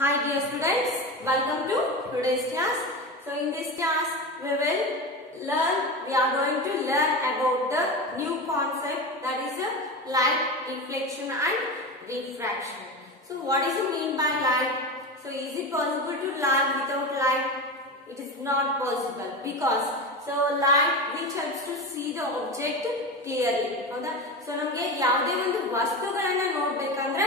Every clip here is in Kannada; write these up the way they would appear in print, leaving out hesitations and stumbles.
Hi dear students, welcome to today's class. So in this class we are going to learn about the new concept, that is light reflection and refraction. So what is it mean by light? So is it possible to live without light? It is not possible because light which helps to see the object clearly. So ನಮಗೆ ಯಾವುದೇ ಒಂದು ವಸ್ತುಗಳನ್ನು ನೋಡಬೇಕಂದ್ರೆ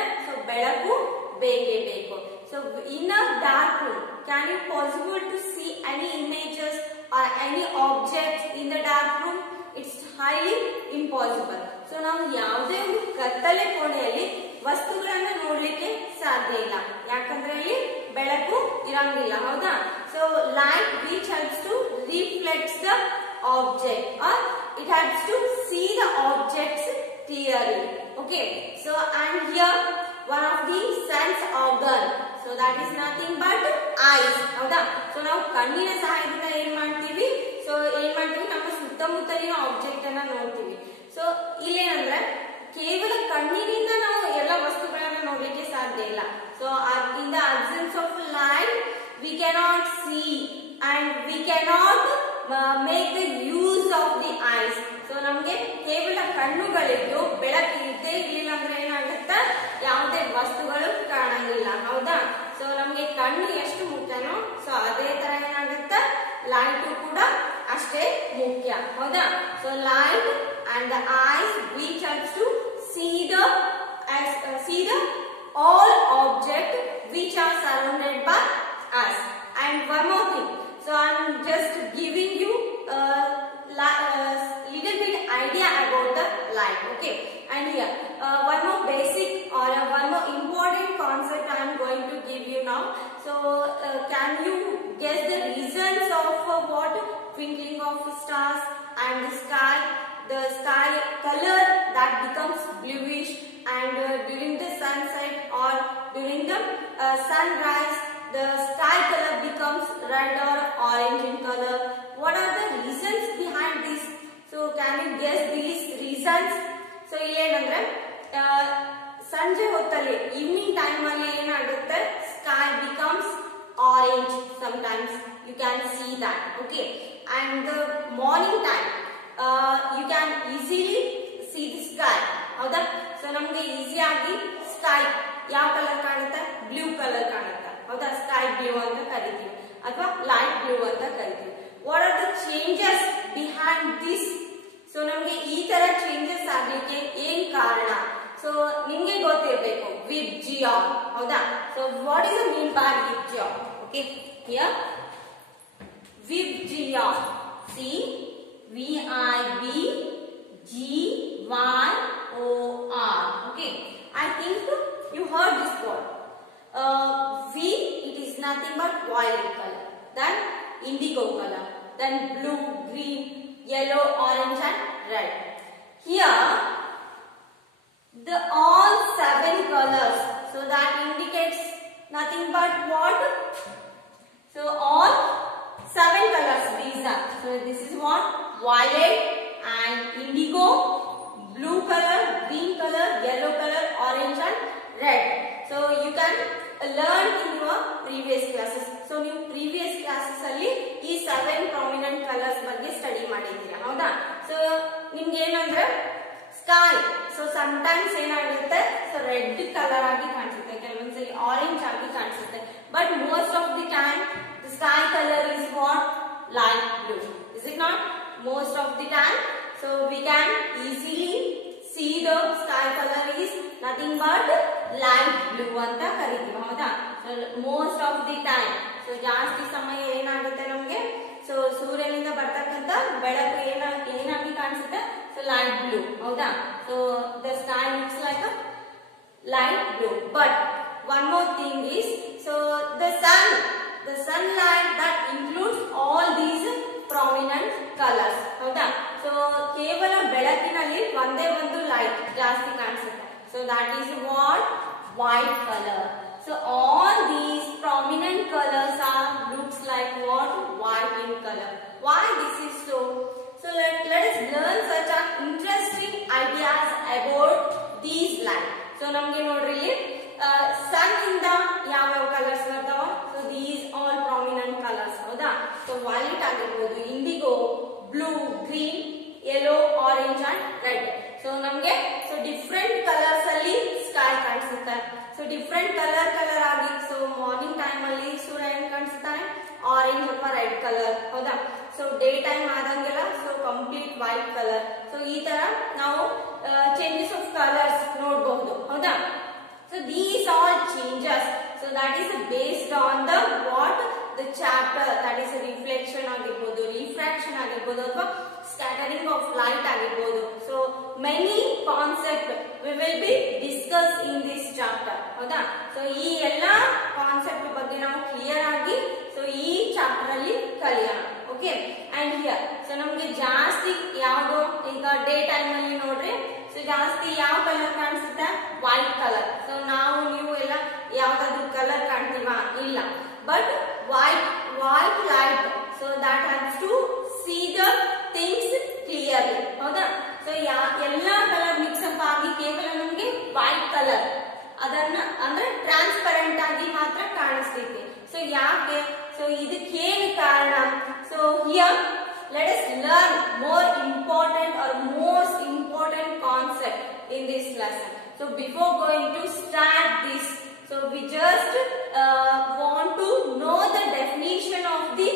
ಬೆಳಕು ಬೇಕೇ ಬೇಕು. So in a dark room, can it possible to see any images or any objects in the dark room? It's highly impossible. So ನಾವು ಯಾವುದೇ ಒಂದು ಕತ್ತಲೆ ಕೋಣೆಯಲ್ಲಿ ವಸ್ತುಗಳನ್ನು ನೋಡಲಿಕ್ಕೆ ಸಾಧ್ಯ ಇಲ್ಲ, ಯಾಕಂದ್ರೆ ಅಲ್ಲಿ ಬೆಳಕು ಇರಂಗಿಲ್ಲ, ಹೌದಾ? So light which helps to reflect the object or it helps to see the objects clearly. Okay, so and here one of the sense organ, so that is nothing but eyes, ಹೌದಾ? So ನಾವು ಕಣ್ಣಿನ ಸಹಾಯದಿಂದ ಏನು ಮಾಡ್ತೀವಿ? ನಮ್ಮ ಸುತ್ತಮುತ್ತಲಿನ ಆಬ್ಜೆಕ್ಟ್ ಅನ್ನ ನೋಡ್ತೀವಿ. ಸೊ ಇಲ್ಲೇನಂದ್ರೆ ಕೇವಲ ಕಣ್ಣಿನಿಂದ ನಾವು ಎಲ್ಲ ವಸ್ತುಗಳನ್ನು ನೋಡ್ಲಿಕ್ಕೆ ಸಾಧ್ಯ ಇಲ್ಲ. So in the absence of light we cannot see and we cannot make the use of the eyes. So ನಮ್ಗೆ ಕೇವಲ ಕಣ್ಣುಗಳಿದ್ದು ಬೆಳಕು ಇದ್ದೇ ಇರಲಿಲ್ಲ ಅಂದ್ರೆ ಏನಾಗುತ್ತೆ? ಯಾವುದೇ ವಸ್ತುಗಳು ಕಾಣಂಗಿಲ್ಲ, ಹೌದಾ? ಸೊ ನಮ್ಗೆ ಕಣ್ಣು ಎಷ್ಟು ಮುಖ್ಯನೋ ಸೊ ಅದೇ ತರ ಏನಾಗುತ್ತೆ, ಲೈಟ್ ಕೂಡ ಅಷ್ಟೇ ಮುಖ್ಯ, ಹೌದಾ? So light and the eyes which helps to see the all object which are surrounded by us. And one more thing, so I'm just giving you little bit idea about the light. Okay, and here one more basic or one more important concept I am going to give you now. So can you guess the reasons of what twinkling of stars and the sky color that becomes bluish, and during the sunset or during the sunrise the sky color becomes red or orange in color? What are the reasons behind this? So can you guess these reasons? So illenandre ಸಂಜೆ ಹೊತ್ತಲ್ಲಿ ಈವ್ನಿಂಗ್ ಟೈಮ್ ಅಲ್ಲಿ ಏನಾಗುತ್ತೆ, sky becomes orange sometimes, you can see that. Okay, and the morning time you can easily see the sky, ಹೌದಾ? ಸೊ ನಮಗೆ ಈಸಿ ಆಗಿ ಸ್ಕೈ ಯಾವ ಕಲರ್ ಕಾಣುತ್ತೆ? ಬ್ಲೂ ಕಲರ್ ಕಾಣುತ್ತೆ, ಹೌದಾ? ಸ್ಕೈ ಬ್ಲೂ ಅಂತ ಕರಿತೀವಿ ಅಥವಾ ಲೈಟ್ ಬ್ಲೂ ಅಂತ ಕರಿತೀವಿ. What are the changes behind this? So ನಮ್ಗೆ ಈ ತರ ಚೇಂಜಸ್ ಆಗ್ಲಿಕ್ಕೆ ಏನ್ ಕಾರಣ? ಸೊ ನಿಮ್ಗೆ ಗೊತ್ತಿರಬೇಕು, ವಿಬ್ಜಿಯಾನ್, ಹೌದಾ? So what is the mean by VIBGYOR? Okay, here VIBGYOR, see VIBGYOR. Okay, I think you heard this word. V, it is nothing but violet color, then indigo color, then blue, green, yellow, orange and red. Here the all 7 colors, so that indicates nothing but what? So all 7 colors these are. So this is what? Violet and indigo, blue color, green color, yellow color, orange and red. So you can learn in your previous classes. So ನೀವು previous classes ಅಲ್ಲಿ ಈ 7 prominent colors ಬಗ್ಗೆ ಸ್ಟಡಿ ಮಾಡಿದ್ದೀರಾ, ಹೌದಾ? ಸೊ ನಿಮ್ಗೆ ಏನಂದ್ರೆ ಸ್ಕೈ, ಸೊ sometimes ಏನಾಗುತ್ತೆ, ಸೊ ರೆಡ್ ಕಲರ್ ಆಗಿ ಕಾಣಿಸುತ್ತೆ, ಕೆಲವೊಂದ್ಸಲಿ ಆರೆಂಜ್ ಆಗಿ ಕಾಣಿಸುತ್ತೆ, but most of the time the sky color is what? Light blue, is it not? Most of the time, so we can easily see the sky color is nothing but light blue anta ಕರೀತೀವಿ, ಹೌದಾ? So most of the time, so ಜಾಸ್ತಿ ಸಮಯ ಏನಾಗುತ್ತೆ ನಮಗೆ, ಸೊ ಸೂರ್ಯನಿಂದ ಬರ್ತಕ್ಕಂತ ಬೆಳಕು ಏನಾಗಿ ಕಾಣಿಸುತ್ತೆ? ಸೊ ಲೈಟ್ ಬ್ಲೂ, ಹೌದಾ? So the sky looks like a light blue. But one more thing is, so the sunlight that includes all these prominent colors, ಹೌದಾ? ಸೊ ಕೇವಲ ಬೆಳಕಿನಲ್ಲಿ ಒಂದೇ ಒಂದು ಲೈಟ್ ಜಾಸ್ತಿ ಕಾಣಿಸುತ್ತೆ, so that is what? White color. So all these prominent colors are looks like what? White in color. Why this is so? So let us learn such interesting ideas about these light. So ನಮಗೆ ನೋಡ್ರಿ, ಸನ್ ಇಂದ ಯಾವ ಕಲರ್ಸ್ ಸೊ ವಾಯ್ಲೆಟ್ ಆಗಿರ್ಬೋದು, indigo, blue, green, yellow, orange and red. So ನಮ್ಗೆ ಸೊ ಡಿಫ್ರೆಂಟ್ ಕಲರ್ಸ್ ಅಲ್ಲಿ ಸ್ಕೈ ಕಾಣಿಸುತ್ತೆ. ಸೊ ಡಿಫ್ರೆಂಟ್ ಕಲರ್ ಆಗಿ ಸೊ ಮಾರ್ನಿಂಗ್ ಟೈಮ್ ಅಲ್ಲಿ ಸೂರ್ಯ ಹೆಂಗ್ ಕಾಣಿಸ್ತಾನೆ, ಆರೆಂಜ್ ಅಥವಾ ರೆಡ್ ಕಲರ್, ಹೌದಾ. ಸೊ ಡೇ ಟೈಮ್ ಆದಂಗೆಲ್ಲ so complete white colour. So ಈ ತರ ನಾವು ಚೇಂಜಸ್ ಆಫ್ ಕಲರ್ಸ್ ನೋಡಬಹುದು, ಹೌದಾ. So these all changes, so that is based on the what the chapter, that is reflection ಆಗಿರ್ಬೋದು, ರಿಫ್ರಾಕ್ಷನ್ ಆಗಿರ್ಬೋದು, ಅಥವಾ ಸ್ಕ್ಯಾಟರಿಂಗ್ ಆಫ್ ಲೈಟ್ ಆಗಿರ್ಬೋದು. So many concept we will be discuss in this chapter, ಹೌದಾ. ಸೊ ಈ ಎಲ್ಲಾ ಕಾನ್ಸೆಪ್ಟ್ ಬಗ್ಗೆ ನಾವು ಕ್ಲಿಯರ್ ಆಗಿ ಸೊ ಈ ಚಾಪ್ಟರ್ ಅಲ್ಲಿ ಕಲಿಯೋಣ. ಓಕೆ, ಅಂಡ್ ಹಿಯರ್ ಸೊ ನಮ್ಗೆ ಜಾಸ್ತಿ ಯಾವ್ದು, ಈಗ ಡೇ ಟೈಮ್ ಅಲ್ಲಿ ನೋಡ್ರಿ, ಸೊ ಜಾಸ್ತಿ ಯಾವ ಕಲರ್ ಕಾಣಿಸುತ್ತೆ, ವೈಟ್ ಕಲರ್. ಸೊ ನಾವು ನೀವು ಎಲ್ಲ ಯಾವ್ದಾದ್ರು ಕಲರ್ ಕಾಣ್ತೀವಾ, ಇಲ್ಲ. But white light, so that has to see the things clearly, ಹೌದಾ. ಸೊ ಎಲ್ಲಾ ಕಲರ್ ಮಿಕ್ಸ್ ಅಪ್ ಆಗಿ ಕೇವಲ ನಮ್ಗೆ ವೈಟ್ ಕಲರ್ ಅದನ್ನ ಅಂದ್ರೆ ಟ್ರಾನ್ಸ್ಪರೆಂಟ್ ಆಗಿ ಮಾತ್ರ ಕಾಣಿಸ್ತೈತಿ. ಸೊ ಯಾಕೆ, ಸೊ ಇದಕ್ಕೇನು ಕಾರಣ? So here let us learn more important or most important concept in this lesson. So before going to start this, so we just want to know the definition of the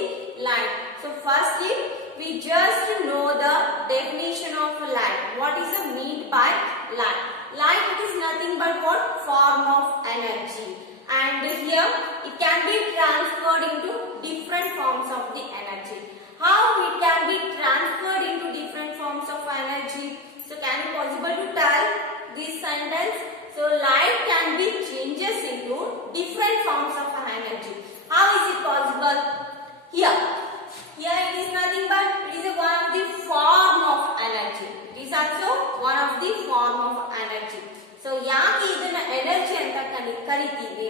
light. So firstly we just know the definition of light. What is the mean by light? Light is nothing but what? Form of energy, and here it can be transferred into different forms of the energy. How it can be transferred into different forms of energy? So can it possible to tell this sentence? So light can be changes into different forms of energy. How is it possible? Here it is nothing but it is one of the form of energy. It is also one of the form of energy. So ಯಾಕೆ ಇದನ್ನ ಎನರ್ಜಿ ಅಂತ ಕರಿತೀವಿ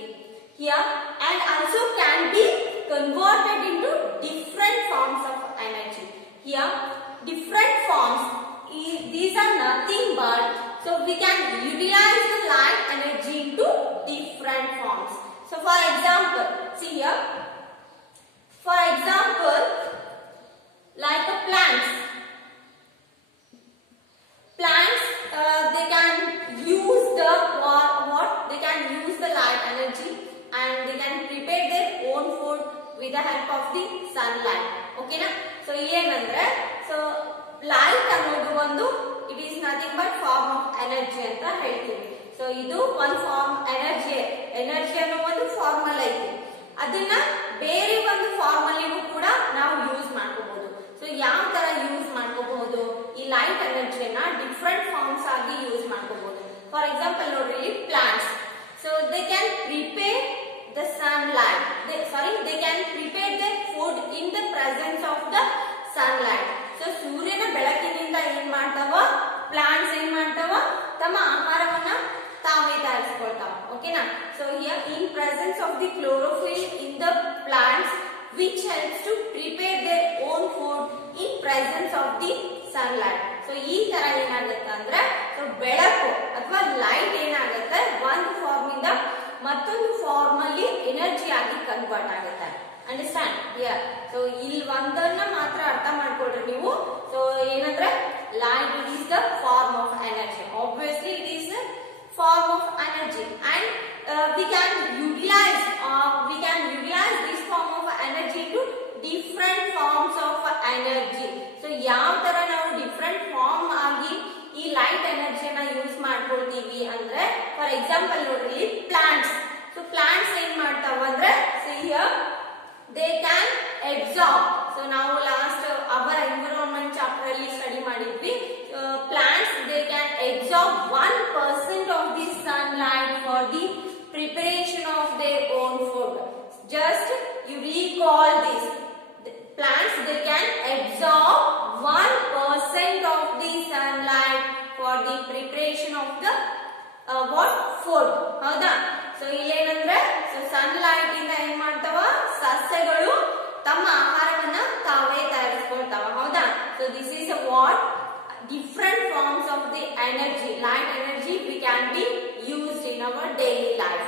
here, and also can be converted into different forms of energy. Here different forms, these are nothing but, so we can utilize the light energy into different forms. So for example, see here, for example, like the plants, they can use the what, they can use the light energy and they can prepare their own food with the help of the sunlight. Okay na? So ಏನಂದ್ರೆ, so light ಅನ್ನೋದು ಒಂದು it is nothing but form of energy ಅಂತ ಹೇಳ್ತೀವಿ. ಸೊ ಇದು ಒಂದು ಫಾರ್ಮ್ ಎನರ್ಜಿ ಅನ್ನೋ ಒಂದು ಫಾರ್ಮಲ್ ಐತಿ. ಅದನ್ನ ಬೇರೆ ಒಂದು ಫಾರ್ಮ್ ಅಲ್ಲಿನೂ ಕೂಡ ನಾವು ಯೂಸ್ ಮಾಡ್ಕೋಬಹುದು. ಸೊ ಯಾವ ತರ ಯೂಸ್ ಮಾಡ್ಕೋಬಹುದು, ಈ ಲೈಟ್ ಎನರ್ಜಿಯನ್ನ ಡಿಫ್ರೆಂಟ್ ಫಾರ್ಮ್ಸ್ ಆಗಿ ಯೂಸ್ ಮಾಡ್ಕೋಬಹುದು. ಫಾರ್ ಎಕ್ಸಾಂಪಲ್ ನೋಡ್ರಿ, plants, so they can prepare the sunlight, they can prepare their food in the presence of the sunlight. So ಸೂರ್ಯನ ಬೆಳಕಿನಿಂದ ಏನ್ ಮಾಡ್ತಾವ ಪ್ಲಾಂಟ್ಸ್, ಏನ್ ಮಾಡ್ತಾವ ತಮ್ಮ ಆಹಾರವನ್ನ ತಾವೇ ತಯಾರಿಸಿಕೊಳ್ತಾವ. ಓಕೆನಾ. So here in presence of the chlorophyll in the plants which helps to prepare their own food in presence of the sunlight. So ಈ ತರ ಏನಾಗುತ್ತೆ ಅಂದ್ರೆ, ಸೊ ಬೆಳಕು ಅಥವಾ ಲೈಟ್ ಏನಾಗುತ್ತೆ ಒಂದು ಫಾರ್ಮ್ ಇಂದ ಮತ್ತೊಂದು ಫಾರ್ಮ್ ಅಲ್ಲಿ ಎನರ್ಜಿ ಆಗಿ ಕನ್ವರ್ಟ್ ಆಗುತ್ತೆ. Understand here. ಸೊ ಇಲ್ಲಿ ಒಂದನ್ನ ಮಾತ್ರ ಅರ್ಥ ಮಾಡ್ಕೊಳ್ರಿ ನೀವು. ಸೊ ಏನಂದ್ರೆ light, it is the form of energy. Obviously it is a form of energy, and we can utilize this form of energy to different forms of energy. So ಯಾವ ತರ ನಾವು ಡಿಫರೆಂಟ್ ಫಾರ್ಮ್ ಆಗಿ ಈ ಲೈಟ್ ಎನರ್ಜಿಯನ್ನ ಯೂಸ್ ಮಾಡ್ಕೊಳ್ತೀವಿ ಅಂದ್ರೆ, ಫಾರ್ ಎಕ್ಸಾಂಪಲ್ ನೋಡ್ರಿ, ಪ್ಲಾಂಟ್ಸ್. ಸೊ ಪ್ಲಾಂಟ್ಸ್ ಏನ್ ಮಾಡ್ತಾವ ಅಂದ್ರೆ, here they can absorb. So ನಾವು ಲಾಸ್ಟ್ ಅವರ್ ಎನ್ವಿರಾನ್ಮೆಂಟ್ ಚಾಪ್ಟರ್ ಅಲ್ಲಿ ಸ್ಟಡಿ ಮಾಡಿದ್ವಿ. Plants, they can absorb 1% of the sunlight for the preparation of their own food. Just you recall this. The plants, they can absorb 1% of the sunlight for the preparation of the what food. ಹೌದಾ. ಸೊ ಇಲ್ಲೇನಂದ್ರೆ, ಸೊ ಸನ್ಲೈಟ್ ಇಂದ ಏನ್ ಮಾಡ್ತಾವ ಸಸ್ಯಗಳು ತಮ್ಮ ಆಹಾರವನ್ನ ತಾವೇ ತಯಾರಿಸಿಕೊಳ್ತಾವ. ಹೌದಾ. So this is what different forms of the energy, light energy, we can be used in our daily life.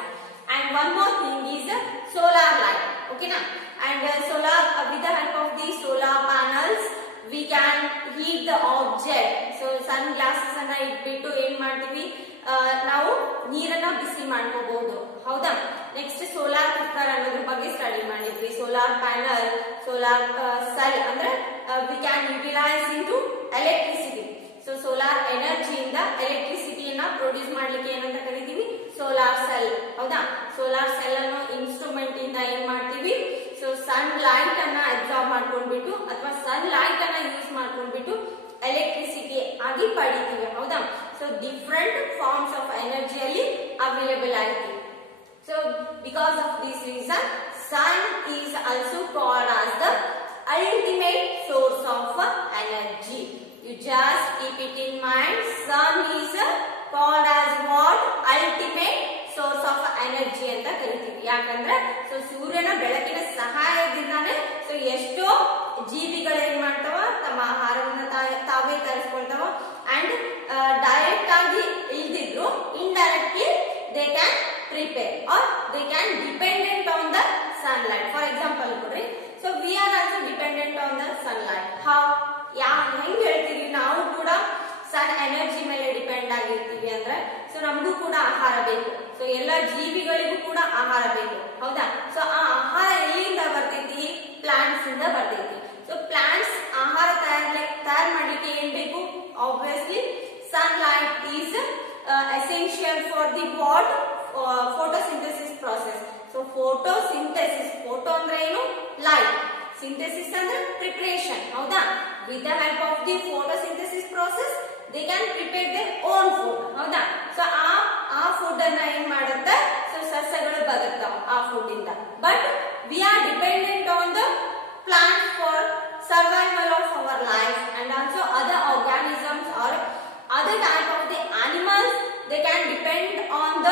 And one more thing is solar light. Okay na. And and with the help of the solar panels we can heat the object. So sunglasses ಅನ್ನ ಇಟ್ಬಿಟ್ಟು ಏನ್ ಮಾಡ್ತೀವಿ, ನಾವು ನೀರನ್ನ ಬಿಸಿ ಮಾಡ್ಕೋಬಹುದು. ಹೌದಾ? ನೆಕ್ಸ್ಟ್ ಸೋಲಾರ್ ಕುಕ್ಕರ್ ಅನ್ನೋದ್ರ ಬಗ್ಗೆ ಸ್ಟಡಿ ಮಾಡಿದ್ವಿ. ಸೋಲಾರ್ ಪ್ಯಾನಲ್, ಸೋಲಾರ್ ಸೆಲ್ ಅಂದ್ರೆ we can utilize into electricity. So solar ಎನರ್ಜಿಯಿಂದ ಎಲೆಕ್ಟ್ರಿಸಿಟಿಯನ್ನ ಪ್ರೊಡ್ಯೂಸ್ ಮಾಡ್ಲಿಕ್ಕೆ ಏನಂತ ಕರಿತೀವಿ, ಸೋಲಾರ್ ಸೆಲ್. ಹೌದಾ? ಸೋಲಾರ್ ಸೆಲ್ ಅನ್ನು ಇನ್ಸ್ಟ್ರೂಮೆಂಟ್ ಇಂದ ಏನ್ ಮಾಡ್ತೀವಿ, ಸೊ ಸನ್ ಲೈಟ್ ಅನ್ನ ಅಬ್ಸಾರ್ಬ್ ಮಾಡ್ಕೊಂಡ್ಬಿಟ್ಟು ಅಥವಾ ಸನ್ ಲೈಟ್ ಅನ್ನ ಯೂಸ್ ಮಾಡ್ಕೊಂಡ್ಬಿಟ್ಟು ಎಲೆಕ್ಟ್ರಿಸಿಟಿ ಆಗಿ ಪಡಿತೀವಿ. ಹೌದಾ? ಸೊ ಡಿಫರೆಂಟ್ ಫಾರ್ಮ್ಸ್ ಆಫ್ ಎನರ್ಜಿಯಲ್ಲಿ ಅವೈಲೇಬಲ್ ಆಗಿದೆ. So because of this reason sun is also called as the ultimate source of energy. You just keep it in mind. Sun is called as what? Ultimate source of energy ಅಂತ ಕರಿತೀವಿ. ಯಾಕಂದ್ರೆ ಸೊ ಸೂರ್ಯನ ಬೆಳಕಿನ ಸಹಾಯದಿಂದಾನೇ ಸೊ ಎಷ್ಟೋ ಜೀವಿಗಳು ಏನ್ ಮಾಡ್ತಾವ, ತಮ್ಮ ಆಹಾರವನ್ನ ತಾವೇ ತರಿಸ್ಕೊಳ್ತಾವ. ಅಂಡ್ ಡೈರೆಕ್ಟ್ ಆಗಿ ಇಲ್ದಿದ್ರು indirectly they can prepare or they can dependent on the sunlight. For example ಕೊಡ್ರಿ, so we are also dependent on the sunlight. How? ಹೆಂಗ್ ಹೇಳ್ತೀವಿ, ನಾವು ಕೂಡ ಸನ್ ಎನರ್ಜಿ ಮೇಲೆ ಡಿಪೆಂಡ್ ಆಗಿರ್ತೀವಿ ಅಂದ್ರೆ ಸೊ ನಮಗೂ ಕೂಡ ಆಹಾರ ಬೇಕು. ಸೊ ಎಲ್ಲ ಜೀವಿಗಳಿಗೂ ಕೂಡ ಆಹಾರ ಬೇಕು. ಹೌದಾ? ಸೊ ಆ ಆಹಾರ ಎಲ್ಲಿಂದ ಬರ್ತೈತಿ? ಪ್ಲಾಂಟ್ಸ್ ಇಂದ ಬರ್ತೈತಿ. ಸೊ ಪ್ಲಾಂಟ್ಸ್ ಆಹಾರ ತಯಾರು ಮಾಡ್ಲಿಕ್ಕೆ ಏನ್ ಬೇಕು? Obviously sunlight is essential for the what? Photosynthesis process. So photosynthesis, photo ಅಂದ್ರೆ ಏನು? ಲೈಟ್. ಸಿಂಥೆಸಿಸ್ ಅಂದ್ರೆ ಪ್ರಿಪರೇಷನ್. ಹೌದಾ? With the help of the photosynthesis process they can prepare their own food. ಹೌದಾ? ಸೊ ಆ ಫುಡ್ ಅನ್ನ ಏನ್ ಮಾಡುತ್ತೆ, ಸೊ ಸಸ್ಯಗಳು ಬದುಕ್ತಾವ ಆ ಫುಡ್ ಇಂದ. But we are dependent on the plant for survival of our life and also other organisms or other type of the animals they can depend on the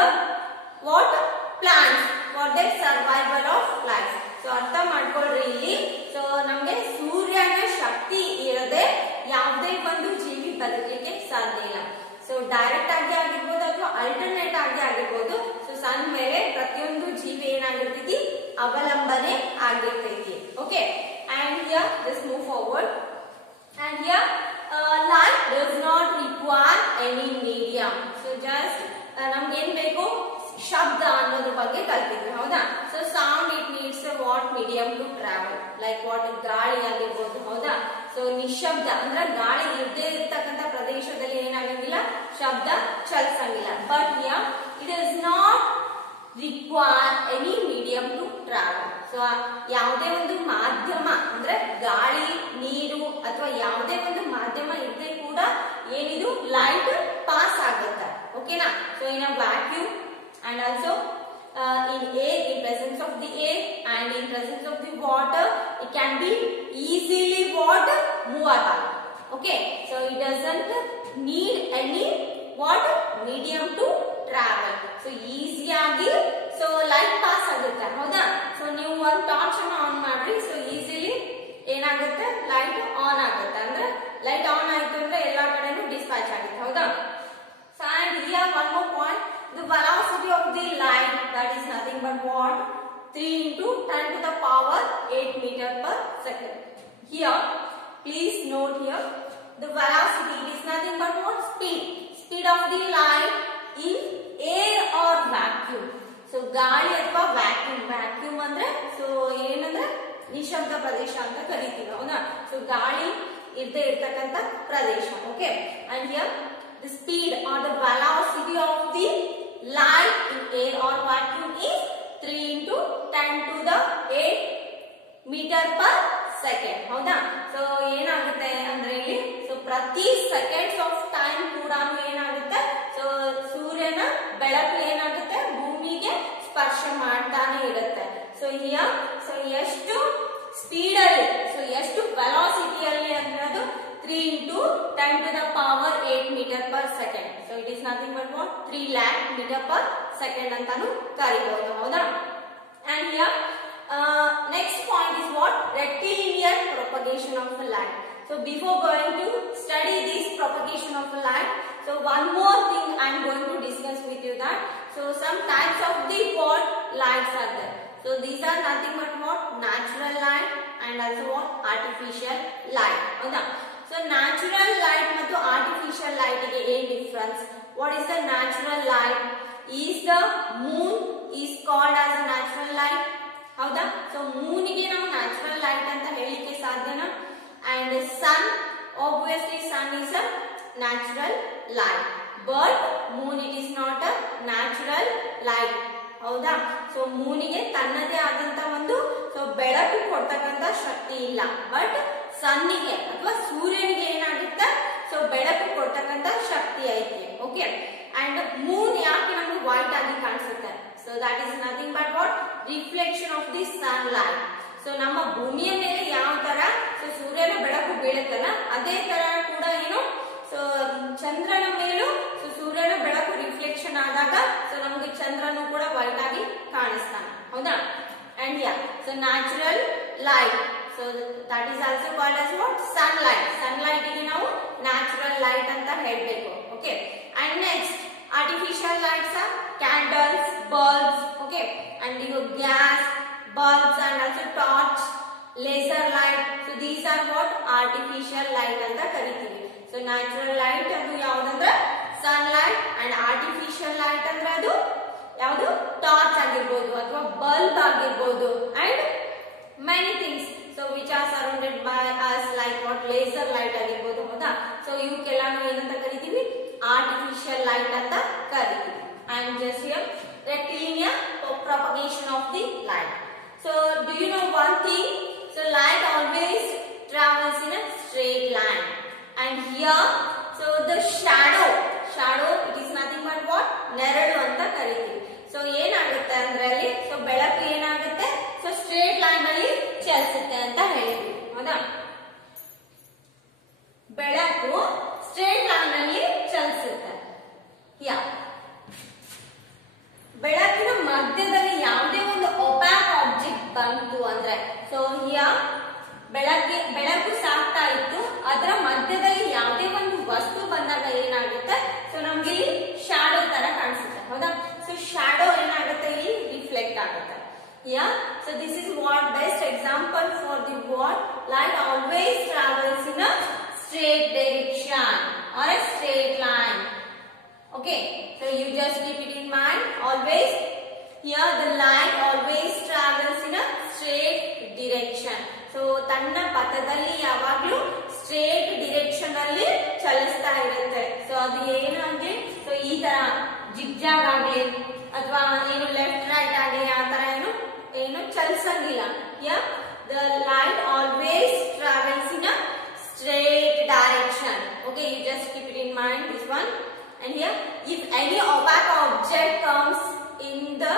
what? Plants for there survival of life. So ಅರ್ಥ ಮಾಡ್ಕೊಳ್ರಿ ಇಲ್ಲಿ. ಸೊ ನಮ್ಗೆ ಸೂರ್ಯನ ಶಕ್ತಿ ಇರದೆ ಯಾವುದೇ ಒಂದು ಜೀವಿ ಬದುಕಲಿಕ್ಕೆ ಸಾಧ್ಯ ಇಲ್ಲ. ಸೊ ಡೈರೆಕ್ಟ್ ಆಗಿ ಆಗಿರ್ಬೋದು ಅಥವಾ ಅಲ್ಟರ್ನೇಟ್ ಆಗಿ ಆಗಿರ್ಬೋದು. ಸೊ ಸನ್ ಮೇಲೆ ಪ್ರತಿಯೊಂದು ಜೀವಿ ಏನಾಗಿರ್ತೈತಿ? ಅವಲಂಬನೆ ಆಗಿರ್ತೈತಿ. Okay, and here let's move forward. And here light does not require any medium. So just ನಮ್ಗೆ ಏನ್ ಬೇಕು? ಶಬ್ದ ಅನ್ನೋದ್ರ ಬಗ್ಗೆ ಕಲ್ತಿದ್ವಿ. ಹೌದಾ? So sound it needs what medium to travel, like what? ಗಾಳಿ ಆಗಿರ್ಬೋದು. ಹೌದಾ? ಸೊ ನಿಶಬ್ದ ಅಂದ್ರೆ ಗಾಳಿ ಇರದೇ ಇರ್ತಕ್ಕಂಥ ಪ್ರದೇಶದಲ್ಲಿ ಏನಾಗಂಗಿಲ್ಲ, ಶಬ್ದ ಚಲಿಸಂಗಿಲ್ಲ. But here it is not require any medium to travel. So ಯಾವುದೇ ಒಂದು ಮಾಧ್ಯಮ ಅಂದ್ರೆ ಗಾಳಿ, ನೀರು ಅಥವಾ ಯಾವುದೇ ಒಂದು ಮಾಧ್ಯಮ ಇರದೆ ಕೂಡ ಏನಿದು ಲೈಟ್ ಪಾಸ್ ಆಗುತ್ತೆ. ಓಕೆನಾ? So in a vacuum and also in air, in presence of the air and in presence of the water, it can be easily what? Movable. Okay, so it doesn't need any what? Medium to travel. So easy agi so light pass agutte. ಹೌದಾ? ಸೊ ನೀವು ಒಂದು ಟಾರ್ಚ್ ಅನ್ನು ಆನ್ ಮಾಡ್ರಿ, ಸೊ ಈಸಿಲಿ ಏನಾಗುತ್ತೆ? ಲೈಟ್ ಆನ್ ಆಗುತ್ತೆ. ಅಂದ್ರೆ ಲೈಟ್ ಆನ್ ಆಯ್ತು ಅಂದ್ರೆ ಎಲ್ಲಾ ಕಡೆನೂ ಡಿಸ್ಪ್ಯಾಚ್ ಆಗುತ್ತೆ. ಹೌದಾ? So and here one more point. The velocity of the light, that is nothing but what? 3 into 10 to the power 8 meter per second. Here, please note here, the velocity is nothing but what? Speed. Speed of the light in air or vacuum. So, ಗಾಳಿ ಅಥವಾ vacuum. Vacuum ಅಂದ್ರೆ, so ಏನಂದ್ರೆ ನಿಶಬ್ದ ಪ್ರದೇಶ ಅಂತ ಕರೀತೀವಿ. ಹೌದಾ? So, ಗಾಳಿ ಇರದೇ ಇರ್ತಕ್ಕಂಥ ಪ್ರದೇಶ. Okay? And here, the speed or the velocity of the light in air or vacuum is 3 into 10 to the 8 meter per second. ಹೌದಾ? ಸೊ ಏನಾಗುತ್ತೆ ಅಂದ್ರೆ ಇಲ್ಲಿ ಸೊ ಪ್ರತಿ ಸೆಕೆಂಡ್ಸ್ ಆಫ್ ಟೈಮ್ ಕೂಡ ಏನಾಗುತ್ತೆ? ಸೊ ಸೂರ್ಯನ ಬೆಳಕು ಏನಾಗುತ್ತೆ? ಭೂಮಿಗೆ ಸ್ಪರ್ಶ ಮಾಡ್ತಾನೆ ಇರುತ್ತೆ. ಸೊ ಹಿಯರ್ ಸೊ ಎಷ್ಟು ಸ್ಪೀಡ್ ಅಲ್ಲಿ, ಸೊ ಎಷ್ಟು ವೆಲಾಸಿಟಿಯಲ್ಲಿ ಅನ್ನೋದು 3 into 10 to the power 8 meter per second. So it is nothing but what? 3 lakh meter per second ಅಂತಾನು ಕರೀಬಹುದು. ಹೌದಾ? And here next point is what? Rectilinear propagation of the light. So before going to study this propagation of the light, so one more thing I am going to discuss with you that so some types of the what lights are there. So So these are nothing but what? Natural light and also what? Artificial light. ಹೌದಾ? So natural light ಮತ್ತು artificial light ಗೆ ಏನು difference? What is the natural light? Is the moon is called as a natural light? ಹೌದಾ? So moon ಗೆ ನಾವು natural light ಅಂತ ಹೇಳಿಕ್ಕೆ ಸಾಧ್ಯನಾ? And sun, obviously sun is a natural light. But moon it is not a natural light. ಹೌದಾ? ಸೊ ಮೂನಿಗೆ ತನ್ನದೇ ಆದಂತ ಒಂದು ಬೆಳಕು ಕೊಡ್ತಕ್ಕಂತ ಶಕ್ತಿ ಇಲ್ಲ. ಬಟ್ ಸನ್ನಿಗೆ ಅಥವಾ ಸೂರ್ಯನಿಗೆ ಏನಾಗುತ್ತೆ? ಸೊ ಬೆಳಕು ಕೊಡ್ತಕ್ಕಂತ ಶಕ್ತಿ ಐತಿ. ಓಕೆ. ಅಂಡ್ ಮೂನ್ ಯಾಕೆ ನಮ್ಗೆ ವೈಟ್ ಆಗಿ ಕಾಣಿಸುತ್ತೆ? So that is nothing but what? Reflection of the sunlight. So ನಮ್ಮ ಭೂಮಿಯ ಮೇಲೆ ಯಾವ ತರ ಸೂರ್ಯನ ಬೆಳಕು ಬೀಳುತ್ತಲ್ಲ ಅದೇ ತರ ಕೂಡ ಏನು ಸೊ ಚಂದ್ರನ ಮೇಲೂ ಸೂರ್ಯನ ಬೆಳಕು ರಿಫ್ಲೆಕ್ಷನ್ ಆದಾಗ ಸೊ ನಮಗೆ ಚಂದ್ರನು ಕೂಡ ವೈಟ್ ಆಗಿ ಕಾಣಿಸ್ತಾನೆ. ಹೌದಾ? And yeah so natural light, so that is also called as what? Sunlight. Sunlight ಗೆ ನಾವು ನ್ಯಾಚುರಲ್ ಲೈಟ್ ಅಂತ ಹೇಳಬೇಕು. Okay. And next artificial lights R candles, bulbs. Okay. And ಇವು gas, bulbs and also torch, laser light. So these are what? Artificial light anta ಕರೀತೀವಿ. So natural light ಅದು ಯಾವುದಂದ್ರೆ sunlight and artificial light ಅಂದ್ರೆ ಅದು ಯಾವುದು? torch ಆಗಿರಬಹುದು ಅಥವಾ bulb ಆಗಿರಬಹುದು and many things so which are surrounded by us like what? laser light ಆಗಿರಬಹುದು. ಹೌದಾ? So ಇವಕ್ಕೆಲ್ಲಾನು ಏನಂತ ಕರೀತೀವಿ? artificial light ಅಂತ ಕರೀತೀವಿ. And just here rectilinear propagation of the light. So do you know one thing? So light always travels in a straight line. And here, so the shadow it is nothing but what? ನೆರಳು ಅಂತ ಕರೀತೀವಿ. So ಏನಾಗುತ್ತೆ ಅಂದ್ರೆ ಅಲ್ಲಿ ಸೊ ಬೆಳಕು ಏನಾಗುತ್ತೆ? ಸೊ ಸ್ಟ್ರೇಟ್ ಲೈನ್ ಅಲ್ಲಿ ಚಲಿಸುತ್ತೆ ಅಂತ ಹೇಳ್ತೀವಿ. ಹೌದಾ? ಬೆಳಕು ಸ್ಟ್ರೇಟ್ ಲೈನ್ ಅಲ್ಲಿ ಚಲಿಸುತ್ತೆ. ಯಾ ಬೆಳಕಿನ ಮಧ್ಯದಲ್ಲಿ ಯಾವುದೇ ಒಂದು ಒಪ್ಯಾಕ್ ಆಬ್ಜೆಕ್ಟ್ ಬಂತು ಅಂದ್ರೆ ಸೊ ಹಿಯರ್ ಬೆಳಕು ಸಾಕ್ತಾ ಇತ್ತು, ಅದರ ಮಧ್ಯದಲ್ಲಿ ಯಾವುದೇ ಒಂದು ವಸ್ತು ಬಂದಾಗ ಏನಾಗುತ್ತೆ? ಸೊ ನಮ್ಗೆ ಇಲ್ಲಿ ಶಾಡೋ ತರ ಕಾಣಿಸುತ್ತೆ. ಹೌದಾ? ಸೊ ಶಾಡೋ ಏನಾಗುತ್ತೆ? ಇಲ್ಲಿ ರಿಫ್ಲೆಕ್ಟ್ ಆಗುತ್ತೆ. Yeah, so this is what best example for the what? Light always travels in a straight direction or a straight line. Okay, so you just keep it in mind always. Here the light always travels in a straight direction. So ತನ್ನ ಪಥದಲ್ಲಿ ಯಾವಾಗಲೂ ಸ್ಟ್ರೇಟ್ ಡಿರೆಕ್ಷನ್ ಅಲ್ಲಿ ಚಲಿಸ್ತಾ ಇರುತ್ತೆ. ಸೊ ಅದು ಏನಾಗ್ಲಿ ಸೊ ಈ ತರ ಜಿಗ್ಜಾಗ್ ಆಗ್ಲಿ ಅಥವಾ ಏನು ಲೆಫ್ಟ್ ರೈಟ್ ಆಗ್ಲಿ ಆ ತರ ಏನು ಚಲಿಸಂಗಿಲ್ಲ. Yeah, the light always travels in a straight direction. Okay, you just keep it in mind this one. And here, if any opaque object comes in the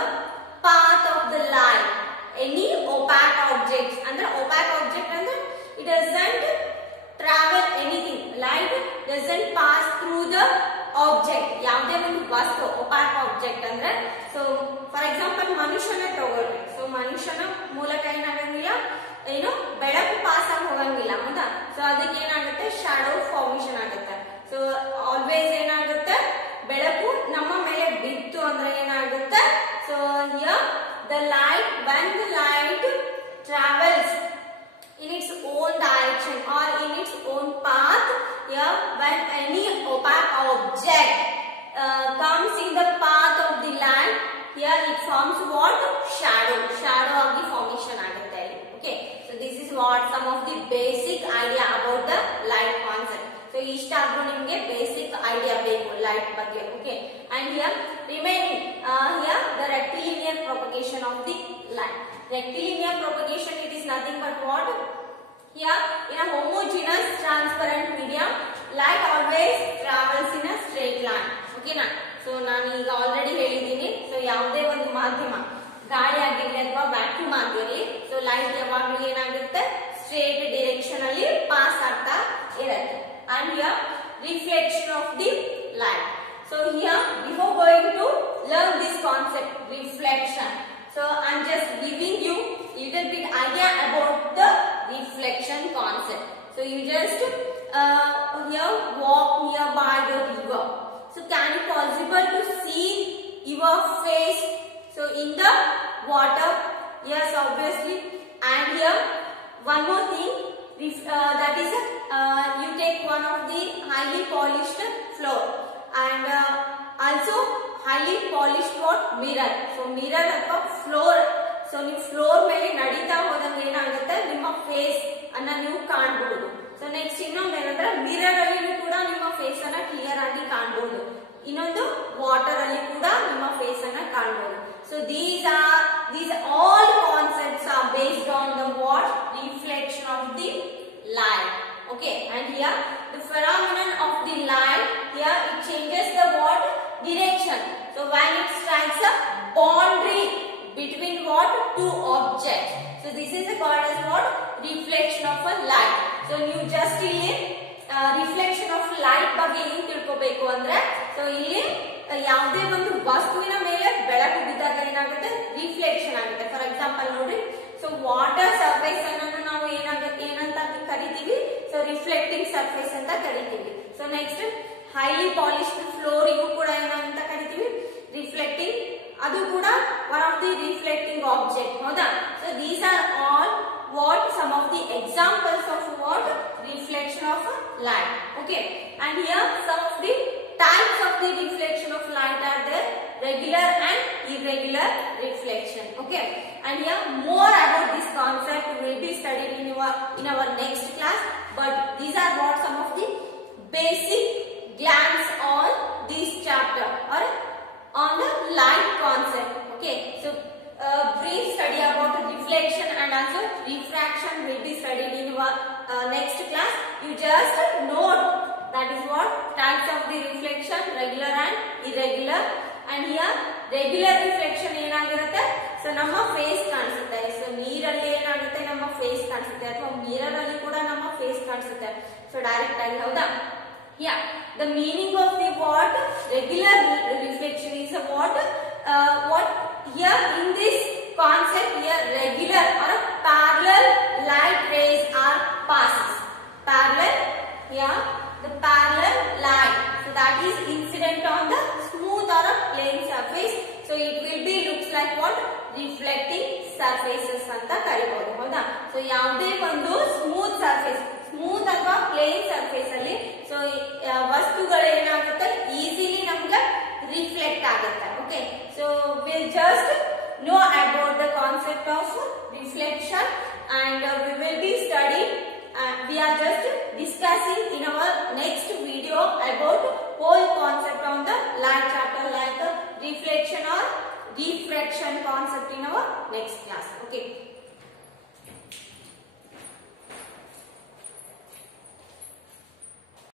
path of the light, any opaque objects, under opaque object under it doesn't travel anything. Light doesn't pass through the object. ಯಾವುದೇ ಒಂದು ವಸ್ತು opaque object ಅಂದ್ರೆ so for example ಮನುಷ್ಯನ ತಗೊಳ್ಳಿ. ಸೊ ಮನುಷ್ಯನ ಮೂಲಕ ಏನಾಗಂಗಿಲ್ಲ ಏನು ಬೆಳಕು ಪಾಸ್ ಆಗಿ ಹೋಗಂಗಿಲ್ಲ. ಹೌದಾ? ಸೊ ಅದಕ್ಕೆ ಏನಾಗುತ್ತೆ? ಶಾಡೋ ಫಾರ್ಮೇಶನ್ ಆಗುತ್ತೆ. ಸೊ ಆಲ್ವೇಸ್ ಏನಾಗುತ್ತೆ? ಬೆಳಕು ನಮ್ಮ ಮೇಲೆ ಬಿತ್ತು ಅಂದ್ರೆ ಏನಾಗುತ್ತೆ? So here the light, when the light travels in its own direction or in its own path, here when any opaque object comes in the path of the light, here it forms what? Shadow agi formation agutte. Okay, so this is what some of the basic idea about the light concept. So ishtaadru nimge basic idea beku light ಬಗ್ಗೆ. Okay, and here remaining here the rectilinear propagation of the light. Rectilinear propagation, it is nothing but what? Here in a homogeneous transparent medium, light always travels in a straight line. Okay na? So ನಾನು ಈಗ ಆಲ್ರೆಡಿ ಹೇಳಿದ್ದೀನಿ. ಸೊ ಯಾವುದೇ ಒಂದು ಮಾಧ್ಯಮ ಗಾಳಿ ಆಗಿರಲಿ ಅಥವಾ ವ್ಯಾಕ್ಯೂಮ್ ಆಗಿರಲಿ ಸೊ ಲೈಟ್ ಯಾವಾಗಲೂ ಏನಾಗುತ್ತೆ? ಸ್ಟ್ರೇಟ್ ಡಿರೆಕ್ಷನ್ ಅಲ್ಲಿ ಪಾಸ್ ಆಗ್ತಾ ಇರುತ್ತೆ. And here reflection of the light. So here before going to learn this concept reflection, so I'm just giving you little bit idea about the reflection concept. So you just here walk nearby the river. So can it possible to see your face so in the water? Yes, obviously. And here one more thing, that is you take one of the highly polished floor and also highly polished what mirror. So mirror ಅಥವಾ floor. So ನೀವು floor ಮೇಲೆ ನಡೀತಾ ಹೋದಂಗೆ ಏನಾಗುತ್ತೆ ನಿಮ್ಮ ಫೇಸ್ ಅನ್ನ ನೀವು ಕಾಣಬಹುದು. ಸೊ ನೆಕ್ಸ್ಟ್ ಇನ್ನೊಂದು ಏನಂದ್ರೆ ಮಿರರ್ ಅಲ್ಲಿ ಕೂಡ ನಿಮ್ಮ ಫೇಸ್ ಅನ್ನ ಕ್ಲಿಯರ್ ಆಗಿ ಕಾಣಬಹುದು. ಇನ್ನೊಂದು ವಾಟರ್ ಅಲ್ಲಿ ಕೂಡ ನಿಮ್ಮ ಫೇಸ್ ಅನ್ನ ಕಾಣಬಹುದು. So these all concepts are based on the what? Reflection of the light. Okay, and here the phenomenon of the light, here it changes the what? Direction. So when it strikes a boundary between what? Two objects. So this is called as what? Reflection of a light. So you just ಇಲ್ಲಿ ರಿಫ್ಲೆಕ್ಷನ್ ಆಫ್ ಲೈಟ್ ಬಗ್ಗೆ ಏನು ತಿಳ್ಕೋಬೇಕು ಅಂದ್ರೆ, ಸೊ ಇಲ್ಲಿ ಯಾವುದೇ ಒಂದು ವಸ್ತುವಿನ ಮೇಲೆ ಬೆಳಕು ಬಿದ್ದಾಗ ಏನಾಗುತ್ತೆ? ರಿಫ್ಲೆಕ್ಷನ್ ಆಗುತ್ತೆ. ಫಾರ್ ಎಕ್ಸಾಂಪಲ್ ನೋಡ್ರಿ, ಸೊ ವಾಟರ್ ಸರ್ಫೇಸ್ ಅನ್ನು ನಾವು ಏನಂತ ಕರಿತೀವಿ? ಸೊ ರಿಫ್ಲೆಕ್ಟಿಂಗ್ ಸರ್ಫೇಸ್ ಅಂತ ಕರಿತೀವಿ. ಸೊ ನೆಕ್ಸ್ಟ್ ಹೈಲಿ ಪಾಲಿಶ್ಡ್ ಫ್ಲೋರಿಗೂ ಕೂಡ ಏನಂತ ಕರಿತೀವಿ? ರಿಫ್ಲೆಕ್ಟಿಂಗ್. ಅದು ಕೂಡ one of the reflecting object. ಹೌದಾ? So these are all what some of the examples of what? Reflection of light. Okay, and here some of the types of the reflection of light are there: regular and irregular reflection. Okay, and here more about this concept will be studied in our next class, but these are what some of the basic glance on this chapter or on the light concept. Okay, so brief study about reflection and also refraction will be studied in our next class. You just note that is what types of the reflection: regular and irregular. And here regular reflection ಏನಾಗಿರುತ್ತೆ? ಸೊ ನಮ್ಮ ಫೇಸ್ ಕಾಣಿಸುತ್ತೆ. ಸೊ ನೀರಲ್ಲಿ ಏನಾಗುತ್ತೆ? ನಮ್ಮ ಫೇಸ್ ಕಾಣಿಸುತ್ತೆ, ಅಥವಾ ಮಿರರ್ ಅಲ್ಲಿ ಕೂಡ ನಮ್ಮ ಫೇಸ್ ಕಾಣಿಸುತ್ತೆ. ಸೊ ಡೈರೆಕ್ಟ್ ಆಗಿ. ಹೌದಾ? Yeah, the meaning of the what? Regular reflection is a what here in this concept here, regular or parallel light rays are passes. Parallel, here the parallel light, so that is incident on the smooth or a plane surface. So it will be looks like what? Reflecting surfaces anta karibodu. ಹೌದಾ? ಸೊ ಯಾವುದೇ ಒಂದು ಸ್ಮೂತ್ ಸರ್ಫೇಸ್, ಸ್ಮೂತ್ ಅಥವಾ ಪ್ಲೇನ್ ಸರ್ಫೇಸ್ ಅಲ್ಲಿ ಸೊ ವಸ್ತುಗಳು ಏನಾಗುತ್ತೆ? ಈಸಿಲಿ ನಮ್ಗೆ ರಿಫ್ಲೆಕ್ಟ್ ಆಗುತ್ತೆ. Okay, so we'll just know about the concept of reflection, and we will be studying, we are just discussing in our next video about whole concept on the light chapter, like reflection or refraction concept in our next class. Okay.